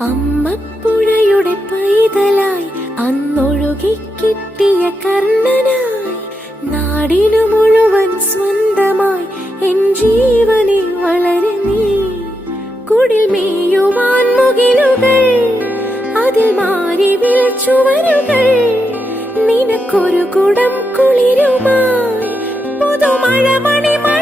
അമ്മപ്പുഴയുടെ പൈതലായി അന്നൊഴുകിക്കിട്ടിയ കർണനായി നാടിനു മുഴുവൻ സ്വന്തമായി എൻ ജീവനെ വളരെ നീ. കുടിൽ മേയുവാൻ മുകിലുകൾ, അതിൽ മാരിവിൽ ചുവരുകൾ, നിനക്കൊരു കുടം കുളിരുമായി പുതുമഴ മണിമ